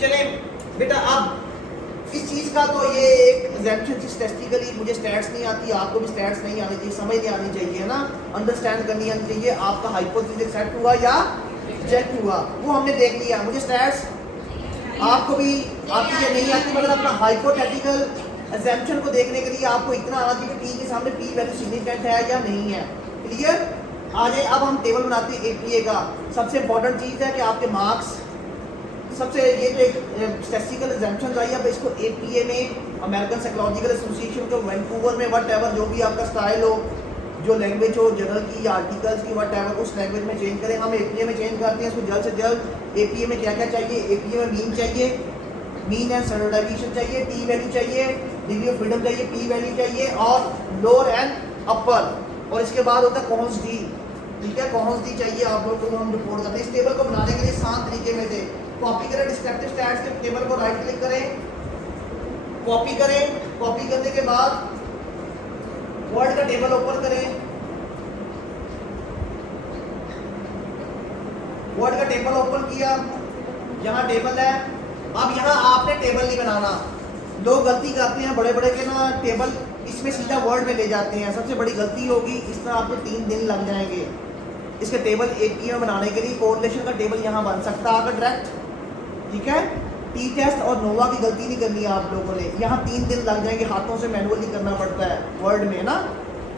चले बेटा, अब इस चीज़ का तो ये एक एग्जाम्पशन थी स्टैटिस्टिकली, मुझे स्टैट्स नहीं आती, आपको भी स्टैट्स नहीं आनी चाहिए, समझ नहीं आनी चाहिए, है ना, अंडरस्टैंड करनी आनी चाहिए। आपका हाइपोथेसिस सेट हुआ या रिजेक्ट हुआ वो हमने देख लिया। मुझे स्टैट्स आपको भी आती है नहीं आती, मगर अपना हाइपोथेटिकल एग्जाम्पशन को देखने के लिए आपको इतना आना चाहिए कि टी के सामने पी वैल्यू सिग्निफिकेंट है या नहीं है। क्लियर? आगे अब हम टेबल बनाते हैं एपीए का। सबसे इंपॉर्टेंट चीज़ है कि आपके मार्क्स सबसे ये जो एक स्टैटिस्टिकल एग्जाम्पशन आई, अब इसको एपीए में अमेरिकन साइकोलॉजिकल एसोसिएशन को वैंकूवर में वट एवर जो भी आपका स्टाइल हो, जो लैंग्वेज हो जर्नल की या आर्टिकल्स की वट एवर, उस लैंग्वेज में चेंज करें। हम एपीए में चेंज करते हैं इसको जल्द से जल्द। एपीए में क्या क्या चाहिए? एपीए में मीन चाहिए, मीन एंड स्टैंडर्ड डेविएशन चाहिए, टी वैल्यू चाहिए, डिग्री ऑफ फ्रीडम चाहिए, पी वैल्यू चाहिए, और लोअर एंड अपर, और इसके बाद होता है कॉन्स डी। ठीक है, कॉन्स डी चाहिए आप लोगों को, हम रिपोर्ट करते हैं। इस टेबल को बनाने के लिए 7 तरीके में से कॉपी करें, डिस्क्रिप्टिव स्टैट्स के टेबल को राइट क्लिक करें, कॉपी करें, कॉपी करने के बाद वर्ड का टेबल ओपन करें, वर्ड का टेबल ओपन किया, यहाँ टेबल है। अब यहाँ आपने टेबल नहीं बनाना। लोग गलती करते हैं बड़े बड़े के ना, टेबल इसमें सीधा वर्ड में ले जाते हैं, सबसे बड़ी गलती होगी। इस तरह आपको 3 दिन लग जाएंगे इसके टेबल एपीए में बनाने के लिए। कोरिलेशन का टेबल यहाँ बन सकता है आपका डायरेक्ट, ठीक है। टी टेस्ट और नोवा की गलती नहीं करनी है आप लोगों ने, यहाँ 3 दिन लग जाएंगे, हाथों से मैनुअली करना पड़ता है वर्ड में ना,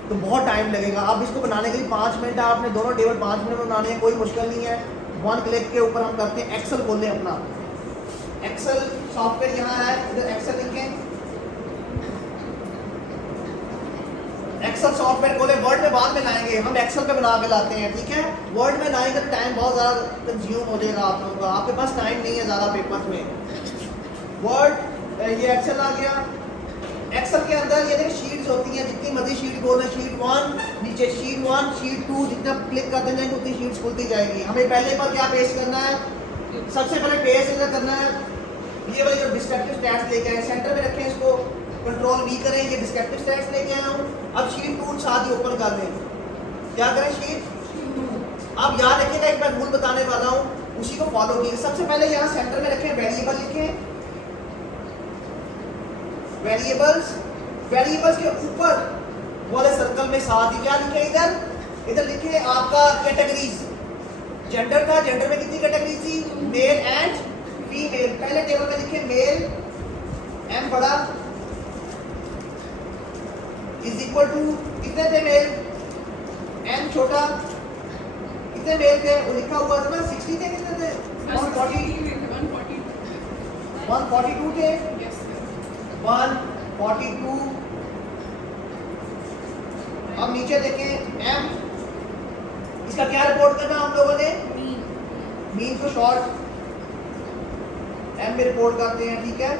तो बहुत टाइम लगेगा। अब इसको बनाने के लिए 5 मिनट है, आपने दोनों टेबल 5 मिनट में बनाने हैं, कोई मुश्किल नहीं है। 1 क्लिक के ऊपर हम करते हैं, एक्सेल खोलें अपना, एक्सेल सॉफ्टवेयर यहाँ है, इधर एक्सेल लिखें, एक्सेल सॉफ्टवेयर खोले। वर्ड में बाद में लाएंगे, हम एक्सेल पे बना के लाते हैं, ठीक है। वर्ड में लाएंगे तो टाइम बहुत ज़्यादा कंज्यूम हो जाएगा आप लोगों का, आपके पास टाइम नहीं है ज़्यादा पेपर्स में। वर्ड ये एक्सेल आ गया। एक्सेल के अंदर ये देखिए शीट्स होती हैं, जितनी मर्जी शीट खोलें, शीट 1 नीचे शीट 1 शीट 2, जितना क्लिक करते जाएंगे उतनी शीट्स खुलती जाएगी। हमें पहले पर क्या पेश करना है? सबसे पहले पेज करना है ये वाले जो डिस्क्रिप्टिव स्टैट्स लेके आए, सेंटर में रखें इसको, कंट्रोल वी करें, ये डिस्क्रिप्टिव स्टैट्स लेके आया हूँ। अब शीट 2 साथ ही ओपन कर दें, क्या करें? शीट 2। अब याद रखिएगा, एक मैं रूल बताने वाला हूँ, उसी को फॉलो कीजिए। सबसे पहले यहाँ सेंटर में रखें, वेरिएबल लिखें, वेरिएबल्स, वेरिएबल्स के ऊपर वाले सर्कल में साथ ही क्या लिखे? इधर लिखे आपका कैटेगरीज। जेंडर था, जेंडर में कितनी कैटेगरीज थी? Male and female. पहले टेबल में लिखे मेल, एम बड़ा इज इक्वल टू, कितने थे मेल? एम छोटा, कितने मेल थे? वो लिखा हुआ था ना, 60 थे, कितने थे? 142 थे, 142। अब नीचे देखें एम, इसका क्या रिपोर्ट करना हम लोगों ने? मीन को शॉर्ट एम में रिपोर्ट करते हैं, ठीक है।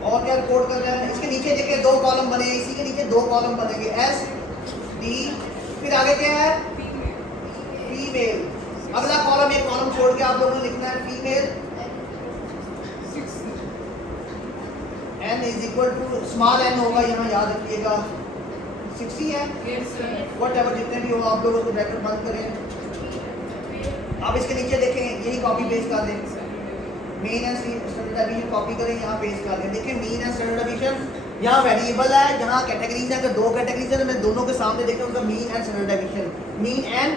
और क्या रिपोर्ट कर रहे हैं? इसके नीचे देखें 2 कॉलम बने, इसी के नीचे 2 कॉलम बनेंगे, एस डी, फिर आगे क्या है? फीमेल। अगला कॉलम, एक कॉलम छोड़ के आप लोगों ने लिखना है female, N is equal to small N होगा यहाँ, याद रखिएगा 60 है, वट एवर जितने भी हो आप लोगों को ब्रैकेट बंद करें। अब इसके नीचे देखें, यही कॉपी पेस्ट कर दें, mean and standard deviation copy करें, यहाँ पेस्ट कर दें। देखिए मीन एंड स्टैंडर्ड डेविएशन, यहाँ वेरिएबल है, यहाँ कैटेगरीज है, अगर 2 कैटेगरीज है तो मैं दोनों के सामने देखें उनका mean and standard deviation. Mean and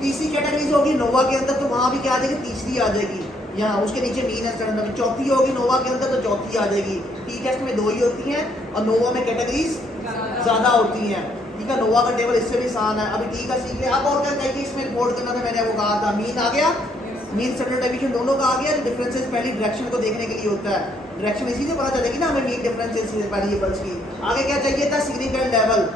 तीसरी कैटेगरीज होगी नोवा के अंदर, तो वहाँ भी क्या आ जाएगी? तीसरी आ जाएगी यहाँ, उसके नीचे मीन एंड स्टैंडर्ड डेविएशन। चौथी होगी नोवा के अंदर तो चौथी आ जाएगी। टी टेस्ट में 2 ही होती हैं और नोवा में कैटेगरीज ज़्यादा होती हैं, ठीक है। नोवा का टेबल इससे भी आसान है। अभी टी का सीख ले। अब और क्या चाहिए इसमें रिपोर्ट करना था? मैंने वो कहा था, मीन आ गया, मीन स्टैंडर्ड डेविएशन दोनों का आ गया। डिफरेंसेस पहली डायरेक्शन को देखने के लिए होता है, डायरेक्शन इसी से पता चलेगी ना हमें मीन डिफरेंसेस वेरिएबल्स की। आगे क्या चाहिए था? Significant level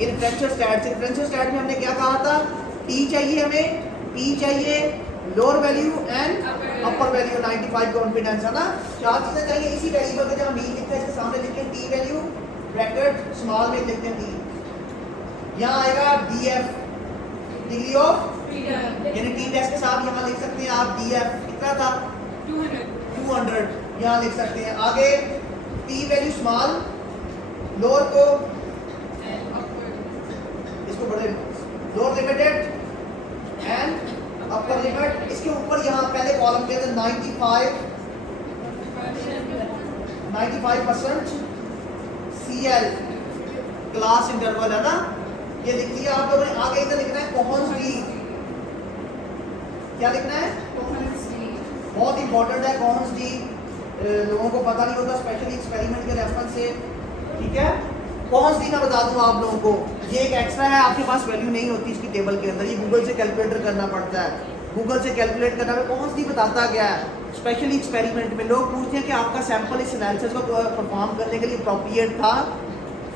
in differential stats. Differential stat में हमने क्या कहा था? टी चाहिए हमें, पी चाहिए, lower value and upper value, 95 confidence, है ना। 4 चीजें चाहिए। इसी वेरिएबल का जब मीन लिखते हैं इसके सामने लिखते हैं टी वैल्यू, ब्रैकेट स्मॉल में लिखते हैं टी। यहाँ आएगा डीएफ, डिग्री ऑफ फ्रीडम, यानी टी टेस्ट के साथ यहाँ लिख सकते हैं आप डीएफ कितना था? 200 यहाँ लिख सकते हैं। आगे पी वैल्यू स्मॉल, लोअर को इसको बड़े, lower limited and upper limit. इसके ऊपर यहाँ पहले कॉलम के अंदर 95 95% CL क्लास इंटरवल है ना, ये लिख लिया आप लोगों ने। आगे इधर लिखना है कॉन्स डी, क्या लिखना है? बहुत इंपॉर्टेंट है कॉन्स डी, लोगों को पता नहीं होता स्पेशली एक्सपेरिमेंट के रेफरेंस से, ठीक है। कॉन्स डी मैं बता दूं आप लोगों को, ये एक एक्स्ट्रा है, आपके पास वैल्यू नहीं होती इसकी टेबल के अंदर, ये गूगल से कैलकुलेटर करना पड़ता है। गूगल से कैलकुलेट करना है। कॉन्स डी बताता क्या है? स्पेशली एक्सपेरिमेंट में लोग पूछते हैं कि आपका सैंपल इस एनालिसिस को परफॉर्म करने के लिए अप्रोप्रिएट था।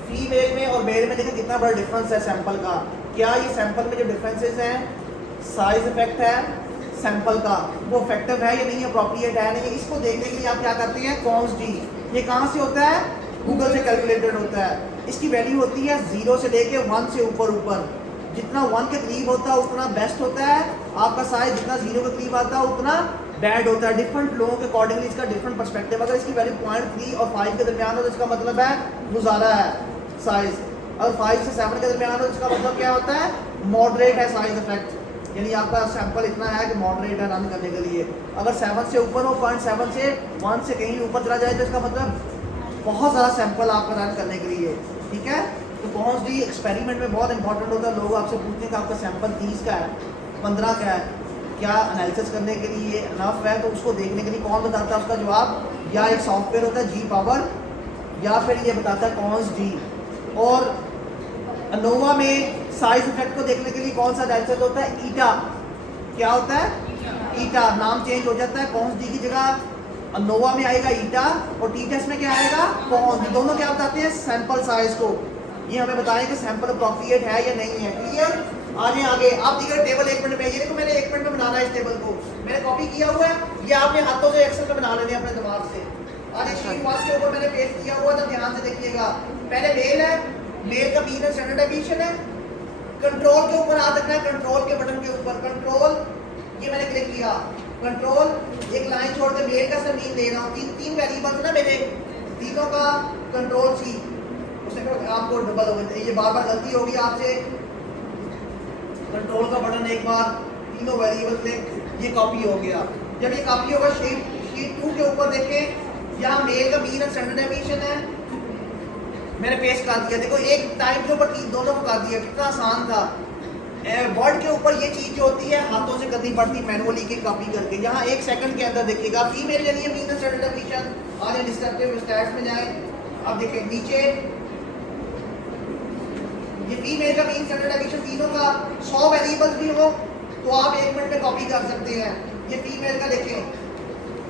फीमेल में और मेल में देखिए कितना बड़ा डिफरेंस है सैंपल का। क्या ये सैंपल में जो डिफरेंसेस हैं, साइज इफेक्ट है सैंपल का, वो इफेक्टिव है या नहीं, अप्रोप्रिएट है नहीं, इसको देखने के लिए आप क्या करते हैं? Cons D. ये कहाँ से होता है? गूगल से कैलकुलेटेड होता है। इसकी वैल्यू होती है 0 से लेके 1 से ऊपर ऊपर। जितना 1 के करीब होता है उतना बेस्ट होता है आपका साइज, जितना 0 के करीब आता है उतना बैड होता है। डिफरेंट लोगों के अकॉर्डिंगली इसका डिफरेंट पर्सपेक्टिव। अगर इसकी वैल्यू 0.3 और 5 के दरमियान हो तो इसका मतलब है गुजारा है साइज। अगर 5 से 7 के दरमियान हो तो इसका मतलब क्या होता है? मॉडरेट है साइज इफेक्ट, यानी आपका सैंपल इतना है कि मॉडरेट है रन करने के लिए। अगर 7 से ऊपर हो, 0.7 से 1 से कहीं ऊपर चला जाए तो इसका मतलब बहुत ज़्यादा सैंपल आपका रन करने के लिए, ठीक है। तो कॉन्स डी एक्सपेरिमेंट में बहुत इंपॉर्टेंट होता है। लोग आपसे पूछते हैं कि आपका सैंपल 30 का है, 15 का है, क्या एनालिसिस करने के लिए इनफ है? तो उसको देखने के लिए कौन बताता है उसका जवाब? या एक सॉफ्टवेयर होता है जी पावर, या फिर ये बताता है कॉन्स डी। और अनोवा में साइज इफेक्ट को देखने के लिए कौन सा एनालिसिस होता है? ईटा। क्या होता है? ईटा। नाम चेंज हो जाता है, कॉन्स डी की जगह अनोवा में आएगा ईटा, और टी टेस्ट में क्या आएगा? कॉन्स। दोनों क्या बताते हैं? सैंपल साइज को। ये हमें बताएं कि सैंपल अप्रोप्रिएट है या नहीं है। क्लियर? आगे आगे आप देखिए टेबल 1 मिनट में, ये देखो मैंने 1 मिनट में बनाना है इस टेबल को, मैंने कॉपी किया हुआ है, ये आपने हाथों से एक्सेल में बना लेने अपने दिमाग से। आगे शीट 1 के ऊपर मैंने पेस्ट किया हुआ था, ध्यान से देखिएगा। पहले मेल है, मेल का बीन स्टैंडर्ड डेविएशन है। कंट्रोल के ऊपर हाथ रखना है, कंट्रोल के बटन के ऊपर कंट्रोल, ये मैंने क्लिक किया। कंट्रोल एक लाइन छोड़ के मेल का मीन ले रहा हूँ। तीन वेरिएबल्स ना मेरे, तीनों का कंट्रोल सी, उसने आपको डबल हो गया, ये बार बार गलती होगी आपसे। कंट्रोल का बटन एक बार, तीनों वेरिएबल क्लिक, ये कॉपी हो गया। जब ये कॉपी होगा शीट 2 के ऊपर देखें, यहाँ मेल का मीन स्टैंडर्ड डेविएशन है, मैंने पेस्ट कर दिया। देखो एक टाइम के ऊपर दोनों को कर दिया, कितना आसान था। वर्ड के ऊपर ये चीज जो होती है हाथों से करनी पड़ती, मैनुअली की कॉपी करके। यहाँ 1 सेकंड के अंदर देखिएगा। फीमेल के लिए मीन स्टैंडर्ड डेविएशन, आगे डिस्क्रिप्टिव स्टैट्स में जाए, अब देखें नीचे ये फीमेल का मीन स्टैंडर्ड डेविएशन, तीनों का 100 वेरिएबल्स भी हो तो आप 1 मिनट में कॉपी कर सकते हैं। ये फीमेल का देखें,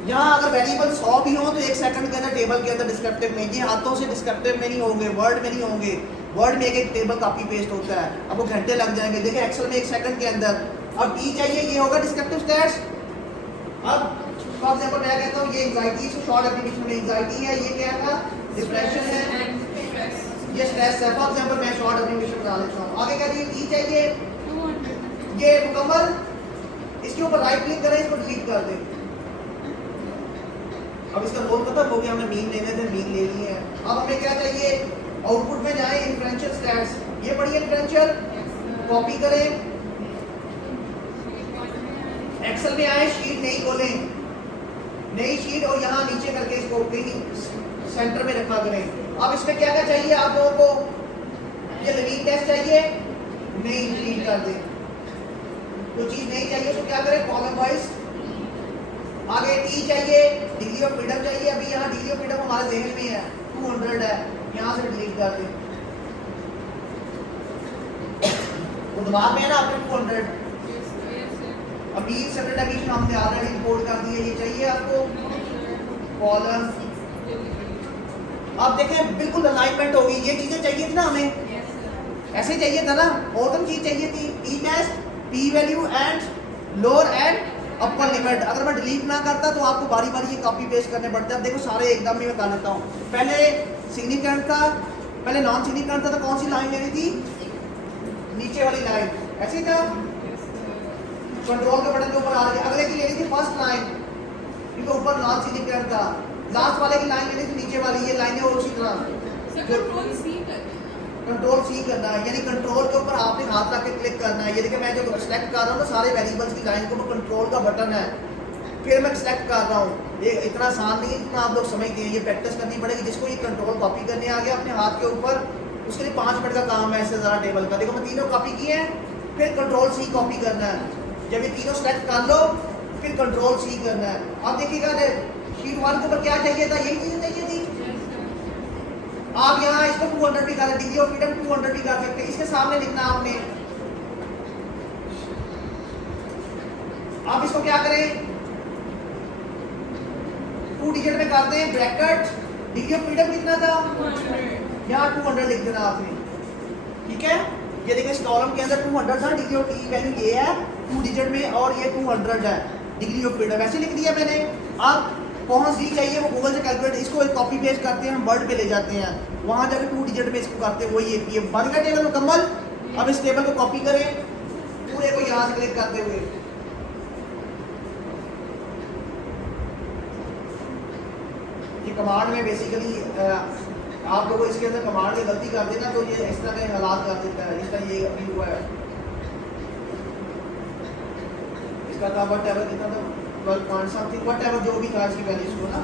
यहाँ अगर वेरिएबल 100 भी हो तो 1 सेकंड के अंदर टेबल के अंदर डिस्क्रिप्टिव में, ये हाथों से डिस्क्रिप्टिव में नहीं होंगे, वर्ड में नहीं होंगे। वर्ड में एक टेबल कॉपी पेस्ट होता है, अब वो घंटे लग जाएंगे। देखिए एक्सेल में 1 सेकंड के अंदर। अब डी चाहिए, ये होगा डिस्क्रिप्टिव स्टैट्स। अब फॉर एग्जांपल मैं कहता हूँ ये एंजाइटी, शॉर्ट एप्लीकेशन में एंजाइटी है, ये क्या था? डिप्रेशन है, ये स्ट्रेस है। फॉर एग्जांपल मैं शॉर्ट एप्लीकेशन बना लेता हूँ। आगे क्या चाहिए? डी चाहिए, ये मुकम्मल, इसके ऊपर राइट क्लिक करें, इसको डिलीट कर दें। अब इसका रोल खत्म हो गया, हमें मीन लेने थे, मीन ले लिए हैं। अब हमें क्या चाहिए? आउटपुट में जाएं, इन्फ्रेंशियल स्टैट्स, ये पढ़िए इन्फ्रेंशियल, कॉपी करें, एक्सेल में आए, शीट नहीं खोलें, नई शीट और यहाँ नीचे करके इसको कहीं सेंटर में रखा करें। अब इसमें क्या क्या चाहिए आप लोगों को? ये लिविंग टेस्ट चाहिए, नहीं डिलीट कर दें। कोई चीज नहीं चाहिए तो क्या करें? Column wise. आगे टी चाहिए, डिग्री ऑफ फ्रीडम चाहिए, अभी यहाँ डिग्री ऑफ फ्रीडम हमारे ज़हन में है 200 है, यहाँ से डिलीट कर दें। वो दिमाग में है ना आपके 200। अभी स्टैंडर्ड डेविएशन हमने ऑलरेडी रिपोर्ट कर दी है, ये चाहिए आपको कॉलम। अब देखें बिल्कुल अलाइनमेंट होगी, ये चीजें चाहिए थी ना हमें, ऐसे चाहिए था ना, और तो चीज चाहिए थी। P test, P value and lower and upper limit. अगर मैं डिलीट ना करता तो आपको बारी बारी ये कॉपी पेस्ट करने पड़ते हैं। देखो सारे एकदम में मैं कर लेता हूँ। पहले सिग्निफिकेंट था, पहले नॉन सिग्निफिकेंट था, तो कौन सी लाइन लेनी थी? नीचे वाली लाइन, ऐसे था। कंट्रोल के बटन के ऊपर आ रही है। अगले की लेनी थी फर्स्ट लाइन, क्योंकि ऊपर नॉन सिग्निफिकेंट था। लास्ट वाले की लाइन लेनी थी नीचे वाली, ये लाइनें और उसी तरह कंट्रोल सी करना है, यानी कंट्रोल के ऊपर आपने हाथ रख के क्लिक करना है। ये देखिए मैं जो सिलेक्ट कर रहा हूँ ना सारे वेरिएबल्स की लाइन के ऊपर कंट्रोल का बटन है, फिर मैं सिलेक्ट कर रहा हूँ। ये इतना आसान नहीं है जितना आप लोग समझते हैं, ये प्रैक्टिस करनी पड़ेगी। जिसको ये कंट्रोल कॉपी करने आ गया अपने हाथ के ऊपर, उसके लिए 5 मिनट का काम है इससे ज़रा टेबल का। देखो मैं तीनों कॉपी किए हैं, फिर कंट्रोल सी कॉपी करना है। जब ये तीनों सेलेक्ट कर लो फिर कंट्रोल सी करना है। अब देखिएगा शीट 1 के ऊपर क्या चाहिए था, यही चीज़ चाहिए थी। आप यहाँ इसको 200 भी कर डिग्री ऑफ फ्रीडम 200 भी कर सकते हैं। इसके सामने लिखना आपने। आप इसको क्या करें, 2 डिजिट में करते हैं ब्रैकेट, डिग्री ऑफ फ्रीडम कितना था, यहाँ 200 लिख देना आपने। ठीक है, ये देखिए इस कॉलम के अंदर 200 था, डिग्री ऑफ की वैल्यू ये है 2 डिजिट में, और ये 200 है डिग्री ऑफ फ्रीडम। ऐसे लिख दिया मैंने। अब कौन सी चाहिए वो गूगल से कैलकुलेट, इसको कॉपी पेस्ट करते हैं, हम वर्ड पे ले जाते हैं, वहां जाकर 2 डिजिट में इसको करते हैं, वही एपीएम बन गया टेबल मुकम्मल। अब इस टेबल को कॉपी करें पूरे को यहाँ से क्लिक करते हुए। ये कमांड में बेसिकली आप लोगों इसके अंदर कमांड में गलती कर देना तो ये इस तरह के हालात कर देता है। इसका ये अभी हुआ है, इसका था वट एवर कितना था 12 पॉइंट समथिंग, वट एवर जो भी था इसकी वैल्यू को ना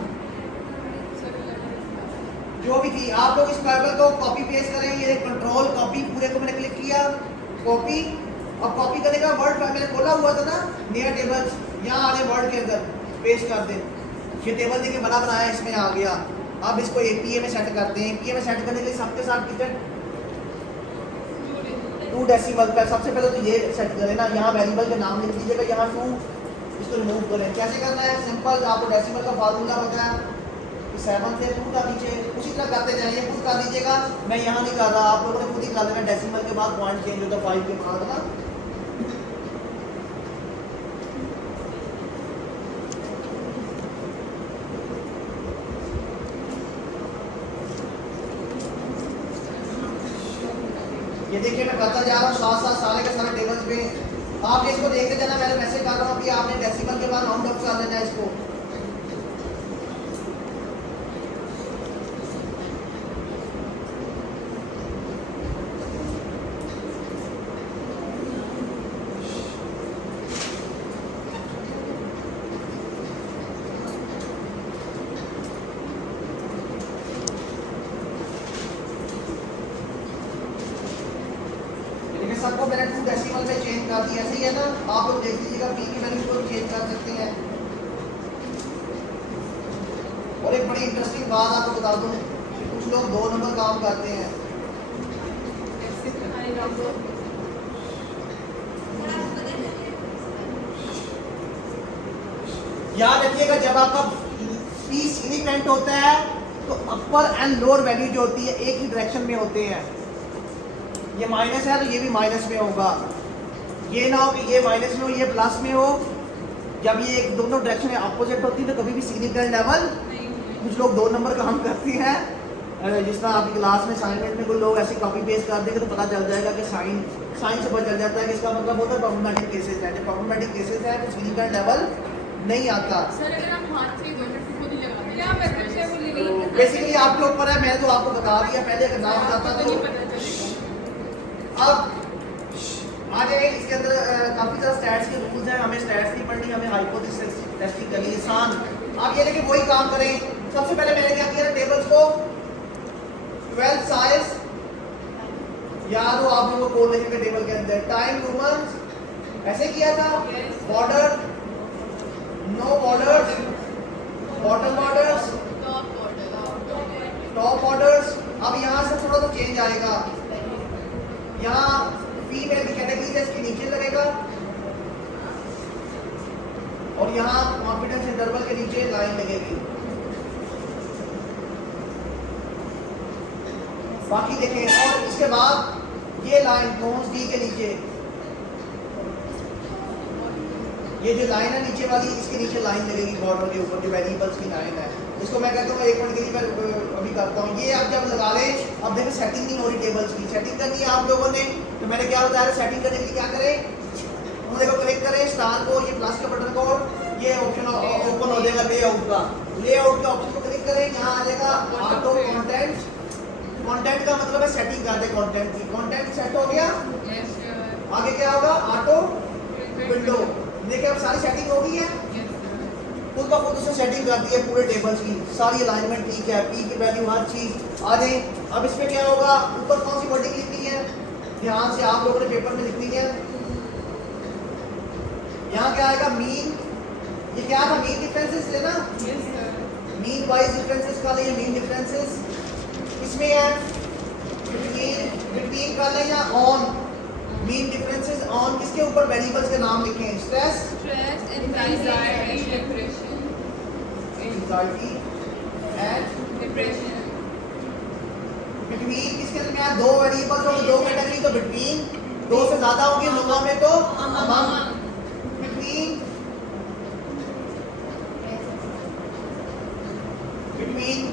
जो भी थी। आप लोग इस टेबल को कॉपी पेस्ट करें। ये कंट्रोल कॉपी पूरे को मैंने क्लिक किया, कॉपी। अब कॉपी करने का वर्ड मैंने खोला हुआ था ना नियर टेबल्स, यहाँ आने वर्ड के अंदर पेस्ट कर दें। ये टेबल देखिए बना बनाया इसमें आ गया। अब इसको एपीए में सेट करते हैं। एपीए में सेट करने के लिए सबके साथ कितने 2 डेसिमल पर सबसे पहले तो ये सेट करें ना, यहाँ वेरिएबल के नाम लिख दीजिएगा, यहाँ 2 इसको रिमूव करें। कैसे करना है, सिंपल। आपको डेसिमल का फार्मूला होता है 7 से 2 का नीचे उसी तरह करते जाइए, खुद कर दीजिएगा। मैं यहाँ नहीं कर रहा, आप लोगों ने खुद ही कर देना। डेसिमल के बाद पॉइंट चेंज होता है 5 के बाद ना। ये देखिए मैं करता जा रहा हूँ साथ साथ सारे के सारे टेबल्स पे। आप इसको देखते जाना, मैंने मैसेज कर रहा हूँ कि आपने डेसिमल के बाद राउंड अप कर लेना है इसको। सबको मैंने 2 डेसिमल में चेंज कर दिया। ऐसे ही है ना, आप लोग देख लीजिएगा पी की वैल्यू को चेंज कर सकते हैं। और एक बड़ी इंटरेस्टिंग बात आपको बता दूं कि कुछ लोग 2 नंबर काम करते हैं। याद रखिएगा जब आपका पी सिग्निफिकेंट होता है तो अपर एंड लोअर वैल्यू जो होती है एक ही डायरेक्शन में होते हैं। ये माइनस है तो ये भी माइनस में होगा। ये ना हो कि ये माइनस में हो ये प्लस में हो। जब ये एक दोनों डायरेक्शन में अपोजिट होती है तो कभी भी सिग्निफिकेंट लेवल। कुछ लोग 2 नंबर काम करते हैं, जिस तरह आपकी क्लास में असाइनमेंट में कोई लोग ऐसे कॉपी पेस्ट कर देंगे तो पता चल जाएगा कि साइन से पता चल जाता है कि इसका मतलब होता है प्रॉब्लमेटिक केसेस है। जब प्रॉब्लमेटिक केसेस है तो सिग्निफिकेंट लेवल नहीं आता। बेसिकली आपके ऊपर है, मैं तो आपको बता दिया पहले अगर ना बताता तो। अब आ जाए इसके अंदर काफी सारे स्टैट्स के रूल्स हैं। हमें स्टैट्स नहीं पढ़नी, हमें हाइपोथेसिस टेस्टिंग करनी है आसान। आप ये देखिए वही काम करें। सबसे पहले मैंने क्या किया, टेबल्स को 12 साइज याद हो आप लोगों को, कोड लिखेंगे टेबल के अंदर। टाइम मूवमेंट ऐसे किया था, border no borders, bottom borders, top borders. अब यहाँ से थोड़ा सा चेंज आएगा, यहाँ फीमेल की कैटेगरी इसके नीचे लगेगा और यहाँ कॉन्फिडेंस इंटरवल के नीचे लाइन लगेगी। बाकी देखें, और इसके बाद ये लाइन कॉन्स डी के नीचे, ये जो लाइन है नीचे वाली, इसके नीचे लाइन लगेगी बॉर्डर के ऊपर जो वेरिएबल्स की लाइन है। इसको मैं कहता हूँ 1 मिनट के लिए मैं अभी करता हूँ। ये आप जब लगा लें, अब देखो सेटिंग नहीं हो रही टेबल्स की, सेटिंग करनी है आप लोगों ने। तो मैंने क्या बताया, सेटिंग करने के लिए क्या करें, पूरे को क्लिक करें, स्टार को, ये प्लस के बटन को, ये ऑप्शन ओपन हो जाएगा लेआउट का। लेआउट के ऑप्शन को क्लिक करें, यहाँ आ जाएगा ऑटो कंटेंट। कंटेंट का मतलब है सेटिंग कर दे कंटेंट की। कंटेंट सेट हो गया, आगे क्या होगा, ऑटो विंडो। देखिए अब सारी सेटिंग हो गई है। खुद का खुद उसने सेटिंग कर दी है पूरे टेबल्स की, सारी अलाइनमेंट ठीक है, पी की वैल्यू हर चीज आ जाए। अब इसमें क्या होगा, ऊपर कौन सी वर्डिंग लिखनी है, ध्यान से आप लोगों ने पेपर में लिखनी है। यहाँ क्या आएगा, मीन, ये क्या था, मीन डिफरेंसेस लेना, मीन वाइज डिफरेंसेस का लें, मीन डिफरेंसेस इसमें है, बिटवीन का लें या ऑन, मीन डिफरेंसेस ऑन किसके ऊपर, वेरिएबल्स के नाम लिखें, stress, anxiety, depression and depression. Between किसके दरमियान, दो वेरिएबल्स और दो कैटेगरी, तो बिटवीन, दो से ज्यादा होगी लुगा में तो among, between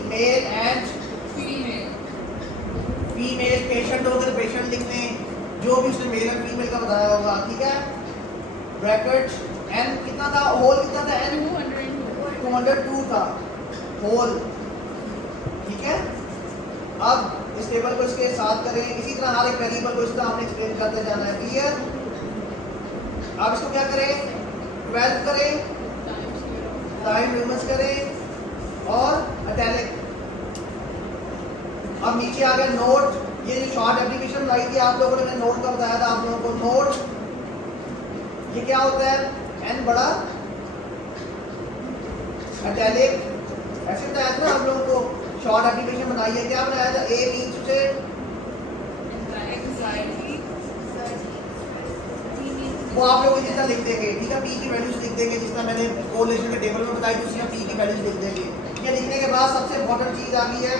male and female, patient हो गए पेशेंट लिखने, जो भी उसने मेल एंड फीमेल का बताया होगा, ठीक है। ब्रैकेट एन कितना था, होल कितना था, एन 202 था होल, ठीक है। अब इस टेबल को इसके साथ करें, इसी तरह हर एक वेरिएबल को इस तरह हमने एक्सप्लेन करते जाना है, क्लियर। अब इसको क्या करें, 12 करें, टाइम न्यूमरस करें और इटैलिक। अब नीचे आ गया नोट, ये जो शॉर्ट एप्लीकेशन बनाई थी आप लोगों ने, मैंने नोट का बताया था आप लोगों को, नोट ये क्या होता है, एन बड़ा इटैलिक, ऐसे बताया था ना आप लोगों को, शॉर्ट एप्लीकेशन बनाई है, क्या बनाया था, ए मींस से वो आप लोग जितना लिख देंगे, ठीक है, पी की वैल्यूज लिख देंगे, जितना मैंने कोरिलेशन के टेबल में बताई थी उसी पी की वैल्यूज लिख देंगे। ये लिखने के बाद सबसे इंपॉर्टेंट चीज आ गई है,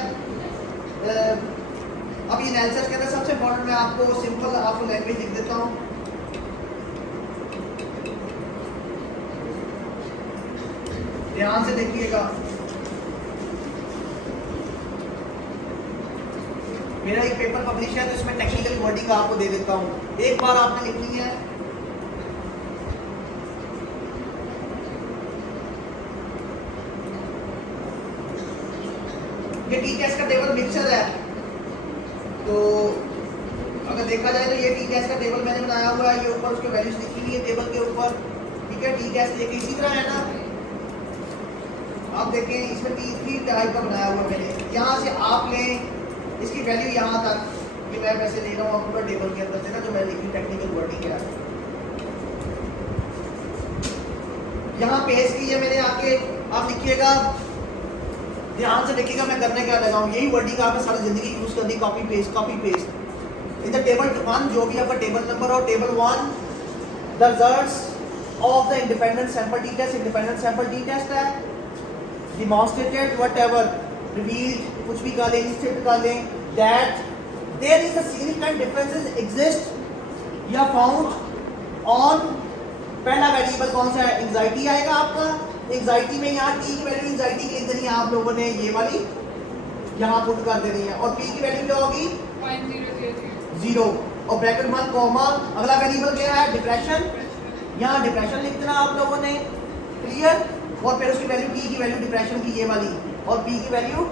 अब ये एनालिसिस के अंदर सबसे इंपॉर्टेंट मैं आपको सिंपल आपको लैंग्वेज लिख देता हूँ। ध्यान से देखिएगा, मेरा एक पेपर पब्लिश है तो इसमें टेक्निकल वर्डिंग आपको दे देता हूँ, एक बार आपने लिखनी है। ये टी टेस्ट का टेबल मिक्सर है, तो अगर देखा जाए तो ये टी टेस्ट का टेबल मैंने बनाया हुआ है, ये ऊपर उसके वैल्यूज लिखी हुई है टेबल के ऊपर, ठीक है। टी टेस्ट देखिए इसी तरह है ना, आप देखें इसमें तीन टाइप का बनाया हुआ मैंने, यहाँ से आप लें इसकी वैल्यू यहाँ तक, ये मैं वैसे ले रहा हूँ पूरा टेबल के अंदर से ना, जो मैं लिखी टेक्निकल वर्डिंग है, यहाँ पेस्ट की है मैंने आके, आप लिखिएगा, ध्यान से देखिएगा मैं करने क्या लगा हूँ, यही वर्डिंग आपने सारी जिंदगी यूज करनी, copy paste in the table 1, जो भी आपका टेबल नंबर और table 1 the results of the independent sample T test, independent sample T test है, demonstrated whatever revealed, कुछ भी कर लें, इंस्टेट कर लें, that there is a significant differences exist या found on, पहला वेरिएबल कौन सा है, एंजाइटी आएगा आपका, एंजाइटी में यहाँ टी की वैल्यू एंजाइटी की लिख देनी है आप लोगों ने, ये वाली यहाँ पुट कर देनी है, और पी की वैल्यू क्या होगी 0 और ब्रैकेट 1 कॉमा, अगला वेरिएबल क्या है, डिप्रेशन, यहाँ डिप्रेशन लिख देना आप लोगों ने, क्लियर। और फिर उसकी वैल्यू टी की वैल्यू डिप्रेशन की ये वाली, और पी की वैल्यू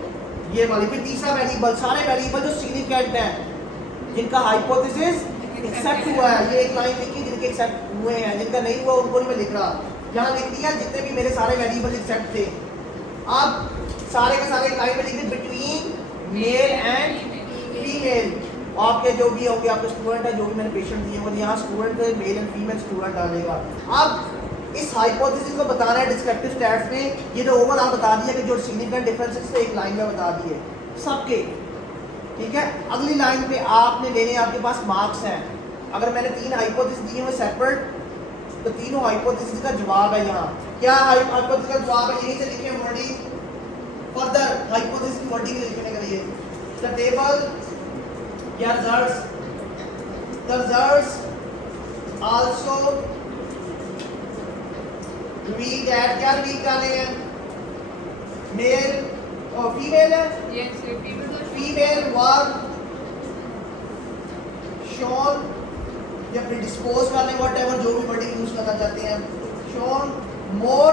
ये वाली। फिर तीसरा वेरिएबल, सारे वेरिएबल जो सिग्निफिकेंट हैं, जिनका हाइपोथेसिस एक्सेप्ट हुआ है, ये एक लाइन लिखी जिनके एक्सेप्ट हुए हैं, जिनका नहीं हुआ उनको नहीं मैं लिख रहा, यहाँ लिख दिया जितने भी मेरे सारे वेरिएबल एक्सेप्ट थे। अब सारे के सारे लाइन में लिख दिए, बिटवीन मेल एंड फीमेल, आपके जो भी होंगे, आपके स्टूडेंट है, जो भी मैंने पेशेंट दिए वो यहाँ स्टूडेंट है, मेल एंड फीमेल स्टूडेंट डालेगा। अब इस हाइपोथेसिस को बताना है डिस्क्रिप्टिव स्टैट्स में, ये तो ओवरऑल बता दिया कि जो सिग्निफिकेंट डिफरेंसेस थे एक लाइन में बता दिए सबके, ठीक है। अगली लाइन पे आपने लेने, आपके पास मार्क्स हैं, अगर मैंने 3 हाइपोथेसिस दिए हुए सेपरेट, तो तीनों हाइपोथेसिस का जवाब है यहाँ, क्या हाइपोथेसिस का जवाब है, यहीं से लिखे वर्डिंग, फर्दर हाइपोथेसिस की वर्डिंग लिखने के लिए, द टेबल या रिजल्ट्स आल्सो reveal that, क्या रिवील कर रहे हैं, मेल और फीमेल है, फीमेल वर शोन या प्रीडिस्पोज कर लें, व्हाटएवर जो भी वर्डिंग यूज करना चाहते हैं, शोन मोर,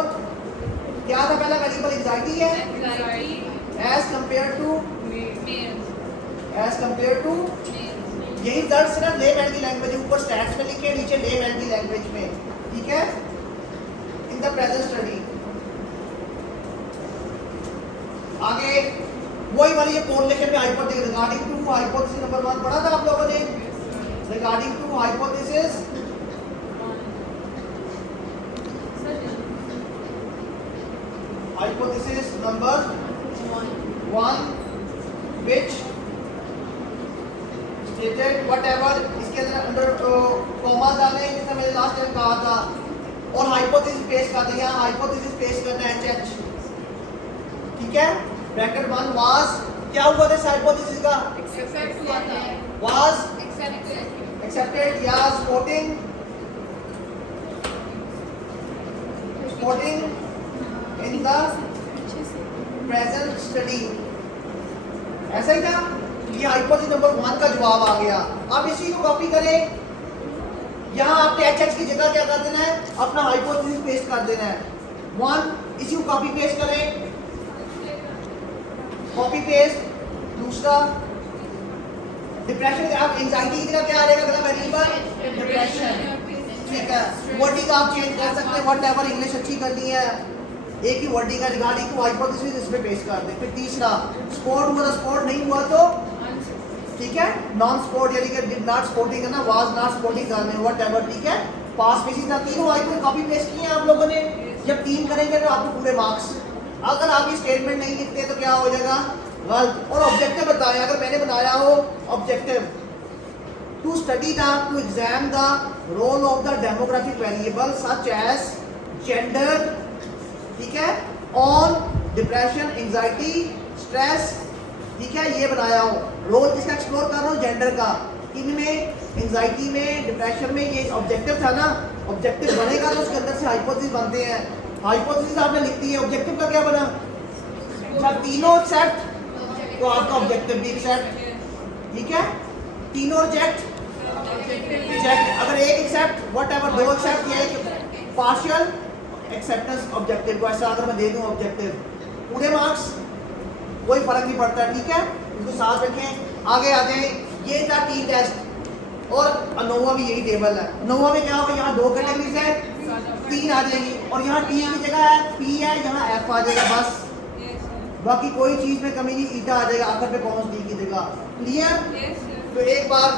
क्या था पहला वेरिएबल एंजाइटी है, एज कंपेयर टू यही दर्ज सिर्फ लेमैन की लैंग्वेज, ऊपर स्टैट्स में लिखे, नीचे लेमैन की लैंग्वेज में, ठीक है। इन द प्रेजेंट स्टडी आगे वही वाली ये कोरिलेशन में hypothesis regarding to hypothesis number 1 पढ़ा था आप लोगों ने, regarding to hypothesis hypothesis number 1 which stated whatever इसके अंदर कॉमा डालें जैसा मैंने लास्ट टाइम कहा था, और हाइपोथेसिस पेश कर दिया, हाइपोथेसिस पेश करना है HH, ठीक है। ब्रैकेट 1 वाज क्या हुआ था हाइपोथेसिस का, Accept हुआ था. Was Accepted. एक्सेप्टेड या supporting in the present study, ऐसा ही था। ये हाइपोथेसिस नंबर 1 का जवाब आ गया। अब इसी को कॉपी करें, यहाँ आपने HH की जगह क्या कर देना है, अपना हाइपोथेसिस पेस्ट कर देना है 1, इसी को कॉपी पेस्ट करें, कॉपी पेस्ट। दूसरा डिप्रेशन, आप एंजाइटी की जगह क्या आ जाएगा, अगला वेरिएबल डिप्रेशन, ठीक है। वर्डिंग आप चेंज कर सकते हैं, व्हाटएवर इंग्लिश अच्छी करनी है, एक ही वर्डिंग है रिगार्डिंग टू हाइपोथेसिस इसमें पेस्ट कर दें। फिर तीसरा स्पोर्ट हुआ तो स्पोर्ट, नहीं हुआ तो ठीक है नॉन स्पोर्ट, यानी कि डिड नॉट स्पोर्टिंग है ना, वाज नॉट स्पोर्टिंग करने व्हाटएवर, ठीक है। पास में सीधा तीनों आइकन कॉपी पेस्ट किए हैं आप लोगों ने। जब 3 करेंगे तो आपको पूरे मार्क्स। अगर आप ये स्टेटमेंट नहीं लिखते तो क्या हो जाएगा, गलत। और ऑब्जेक्टिव बताएं, अगर मैंने बनाया हो objective to study the to examine the role of the demographic variable such as gender, ठीक है, ऑन डिप्रेशन, एंजाइटी, स्ट्रेस, ठीक है, ये बनाया हो। रोल किसका एक्सप्लोर कर रहा हूँ, जेंडर का। इनमें एंजाइटी में, डिप्रेशन में, ये ऑब्जेक्टिव था ना, ऑब्जेक्टिव बनेगा तो उसके अंदर से हाइपोथेसिस बनते हैं। हाइपोथेसिस आपने लिख दी है, ऑब्जेक्टिव का क्या बना, जब तीनों एक्सेप्ट तो आपका ऑब्जेक्टिव भी एक्सेप्ट, ठीक है। तीनों रिजेक्ट, रिजेक्ट। अगर एक एक्सेप्ट व्हाटएवर, दो एक्सेप्ट, या एक पार्शियल एक्सेप्टेंस ऑब्जेक्टिव को, ऐसा अगर मैं दे दूं ऑब्जेक्टिव, पूरे मार्क्स, कोई फर्क नहीं पड़ता, ठीक है। इसको साथ रखें। आगे आ जाए, ये था टी टेस्ट और अनोवा भी यही टेबल है। अनोवा में क्या होगा, यहाँ 2 कैटेगरीज है, 3 आ जाएगी, और यहाँ टी की जगह है पी है, यहाँ एफ आ जाएगा, बस बाकी कोई चीज में कमी नहीं, ईटा आ जाएगा आखिर पे, कॉमर्स डी की जगह। क्लियर? तो एक बार